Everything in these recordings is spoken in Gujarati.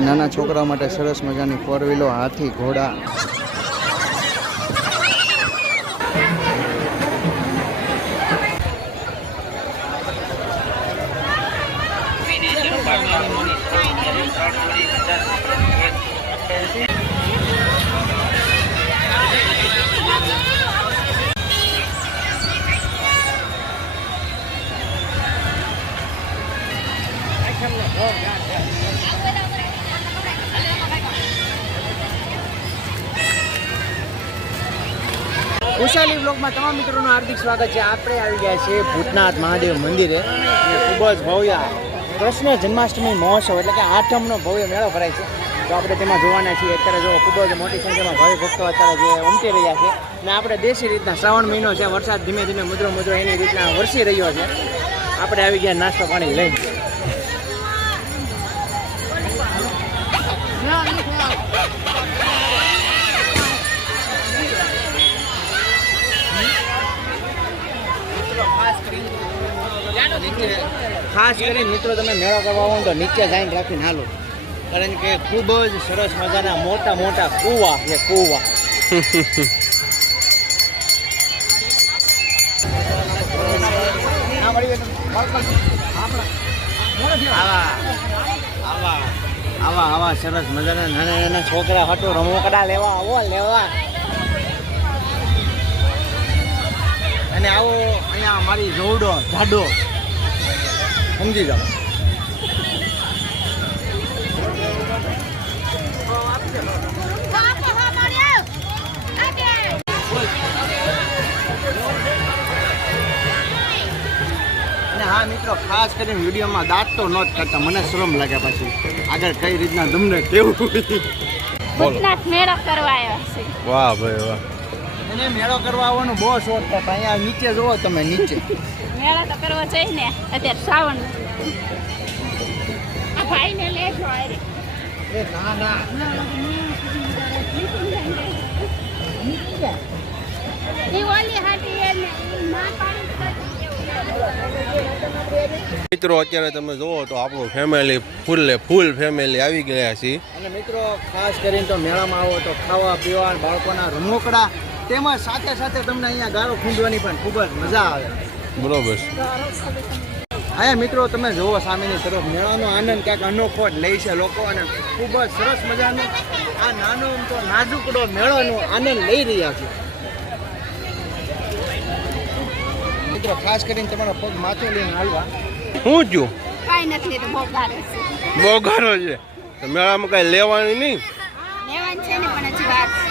નાના છોકરાઓ માટે સરસ મજાની ફોર વ્હીલો, હાથી, ઘોડા. ખુશાલી બ્લોગમાં તમામ મિત્રોનું હાર્દિક સ્વાગત છે. આપણે આવી ગયા છીએ ભૂતનાથ મહાદેવ મંદિરે. ખૂબ જ ભવ્ય કૃષ્ણ જન્માષ્ટમી મહોત્સવ એટલે કે આઠમનો ભવ્ય મેળો ભરાય છે. તો આપણે તેમાં જોવાના છીએ. અત્યારે જો ખૂબ જ મોટી સંખ્યામાં ભાવિ ભક્તો અત્યારે જે ઉમટી રહ્યા છે. ને આપણે દેશી રીતના શ્રાવણ મહિનો છે, વરસાદ ધીમે ધીમે મુદ્રો એની રીતના વરસી રહ્યો છે. આપણે આવી ગયા નાસ્તો પાણી લઈને. ખાસ કરીને મિત્રો તમે મેળો કરવા આવો તો નીચે જઈને રાખીને હાલો, કારણ કે ખૂબ જ સરસ મજાના મોટા મોટા કૂવા છે. કૂવા આવા સરસ મજાના નાના નાના છોકરા હટો રમકડા લેવા આવો લેવા. અને આવો અહીંયા મારી જોડો જાડો સમજી જાઓ. અને હા મિત્રો, ખાસ કરીને વિડીયોમાં દાંત તો ન જ કરતા, મને શરમ લાગે પછી આગળ કઈ રીતના તમને કેવું. ભૂતનાથ મેળો કરવા આવ્યો છે. વાહ ભાઈ વાહ. એને મેળો કરવા આવવાનો બહુ શોખ થાય. અહીંયા નીચે જુઓ તમે, નીચે મેળો તો કરવો જોઈએ ને અત્યારે શ્રાવણ. આ ભાઈને લેજો આરે. એ ના ના દિવાળી હાટી એને ના મિત્રો અત્યારે તમે જુઓ તો આપણું ફેમિલી ફૂલ ફેમિલી આવી ગયા છીએ. અને મિત્રો ખાસ કરીને તો મેળામાં આવો તો ખાવા પીવા, બાળકોના રમકડા, તેમજ સાથે સાથે તમને અહીંયા ગારો ખૂંદવાની પણ ખૂબ જ મજા આવે. બરોબર. અહીંયા મિત્રો તમે જુઓ સામેની તરફ મેળાનો આનંદ ક્યાંક અનોખો જ લે છે લોકો, અને ખૂબ જ સરસ મજાનો આ નાનો તો નાજુકડો મેળાનો આનંદ લઈ રહ્યા છે. મિત્રો ખાસ કરીને તમારા પગ માથે લઈને હાલવા. શું થયું? કાઈ નથી, તો બોગારો છે. બોગારો છે તો મેળામાં કઈ લેવાની નહીં? લેવાનું છે ને પણ હજી વાર છે.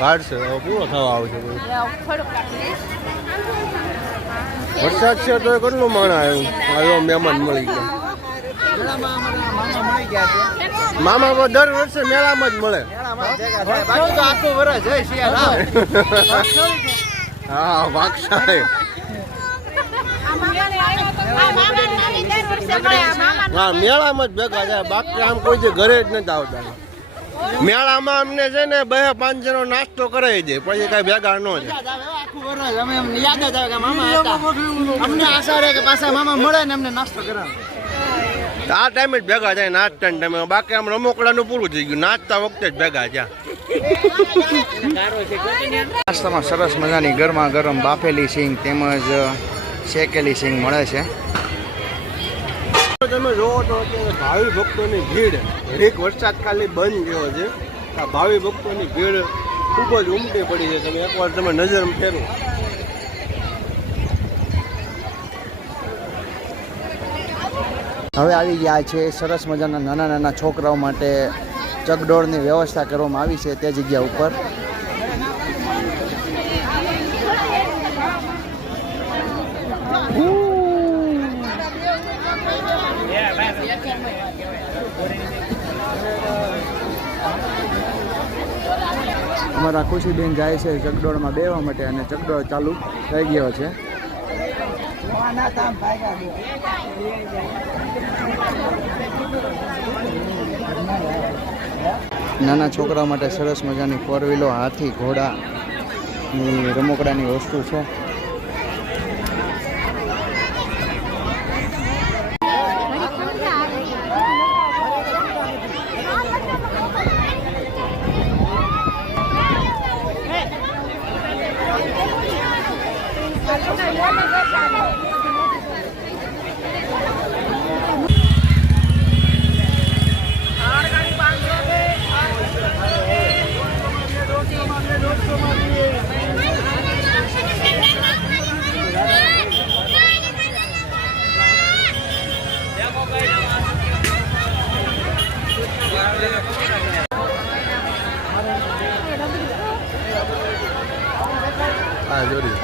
ભાડ છે, હવે પૂરો થવા આવશે. થોડુંક કાઢી વરસાદ છે તો કેટલું માણા આવ્યો મહેમાન મળી ગયા. મેળામાં અમારા મામા મળી ગયા છે. મામા તો દર વર્ષે મેળામાં જ મળે. મેળામાં ભેગા થાય, બાકી તો આખું વરસ જય શિયાળામ. હા વાક્ષાય. હા મેળામાં જ ભેગા થાય, બાકી આમ કોઈ જે ઘરે જ નથી આવતા. મેળામાં અમને છે ને 2-5 જણો નાસ્તો કરાવી દે, પછી કઈ ભેગા ન જાય. આખું વરસ અમે અમને યાદ જ આવે કે મામા હતા. અમને આશા રહે કે પાછા મામા મળે ને અમને નાસ્તો કરાવે. આ ટાઈમે જ ભેગા થાય, નાસ્તા ટાઈમે. બાકી આમ રમકડાનું પૂરું થઈ ગયું, નાસ્તા વખતે જ ભેગા થયા. નાસ્તામાં સરસ મજાની ગરમા ગરમ બાફેલી સિંગ તેમજ શેકેલી સિંગ મળે છે. તમે જોવો તો અત્યારે ભાવિ ભક્તોની ભીડ, એક વરસાદ ખાલી બંધ થયો છે, આ ભાવિ ભક્તોની ભીડ ખૂબ જ ઉમટી પડી છે. તમે એકવાર તમે નજર ફેરો. હવે આવી ગયા છે સરસ મજાના નાના નાના છોકરાઓ માટે ચકડોળની વ્યવસ્થા કરવામાં આવી છે તે જગ્યા ઉપર. અમારા ખુશીબેન જાય છે ચકડોળમાં બેસવા માટે, અને ચકડોળ ચાલુ થઈ ગયો છે. નાના છોકરાઓ માટે સરસ મજાની ફોર વ્હીલો, હાથી, ઘોડાની રમકડાની વસ્તુ છે. હા જોડી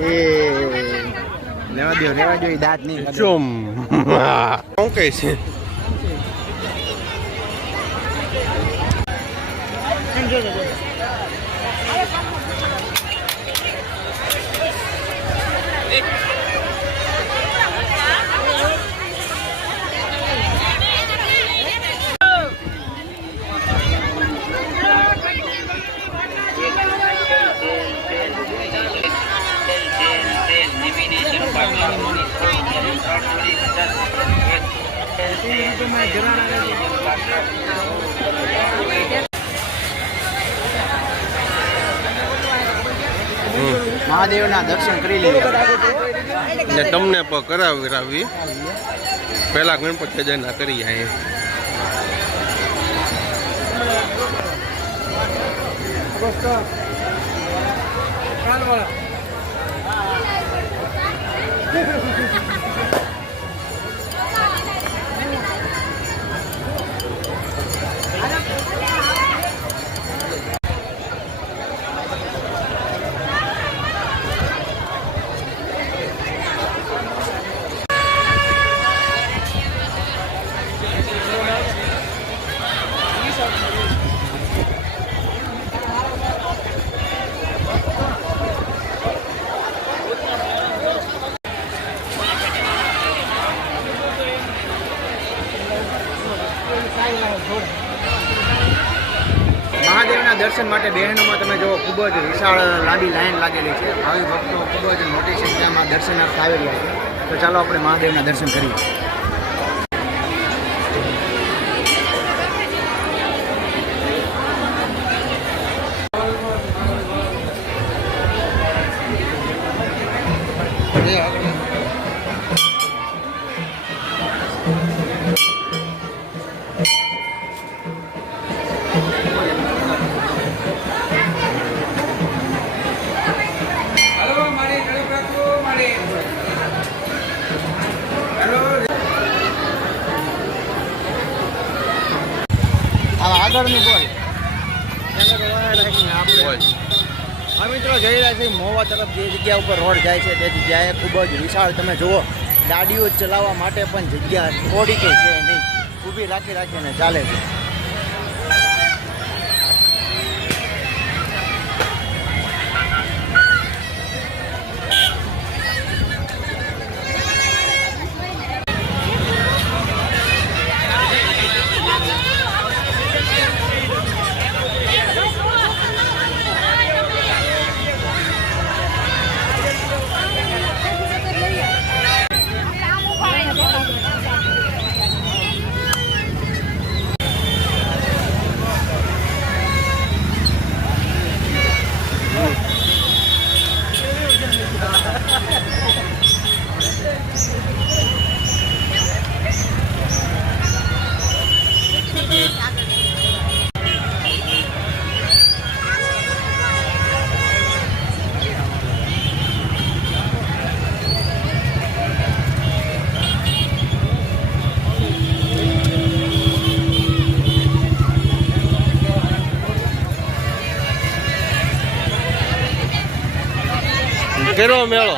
એ રેવા દો એ દાંત નહીં કાઢે. ચોમ શું કહે છે મહાદેવના દર્શન કરી લઈએ. ને તમને પણ કરાવી પહેલા ગણપતિ દાદાના કરી આવીએ. મહાદેવના દર્શન માટે બહેનોમાં તમે જુઓ ખૂબ જ વિશાળ લાંબી લાઈન લાગેલી છે. ભાવિ ભક્તો ખૂબ જ મોટી સંખ્યામાં દર્શનાર્થ આવી રહ્યા છે. તો ચાલો આપણે મહાદેવના દર્શન કરીએ. આગળની બોલ હા મિત્રો જઈ રહ્યા છે મહુવા તરફ જે જગ્યા ઉપર રોડ જાય છે તે જગ્યાએ ખૂબ જ વિશાળ તમે જુઓ ગાડીઓ ચલાવવા માટે પણ જગ્યા થોડી કઈ છે નહીં, ઊભી રાખી રાખીને ચાલે છે. કેરો મેળો.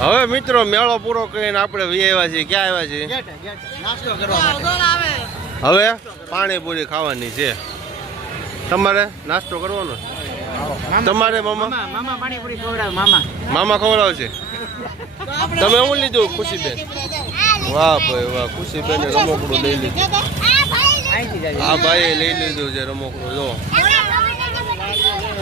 હવે મિત્રો મેળો પૂરો કરીને આપણે વી આવ્યા છીએ. ક્યાં આવ્યા છીએ? નાસ્તો કરવા માટે. હવે પાણીપુરી ખાવાની છે. તમારે નાસ્તો કરવાનો? તમારે મામા મામા પાણીપુરી ખવડાવે. મામા ખવડાવશે. તમે શું લીધું ખુશીબેન? વાહ ભાઈ વાહ, ખુશીબેને રમકડું લઈ લીધું. આ ભાઈએ લઈ લીધું છે રમકડું. જો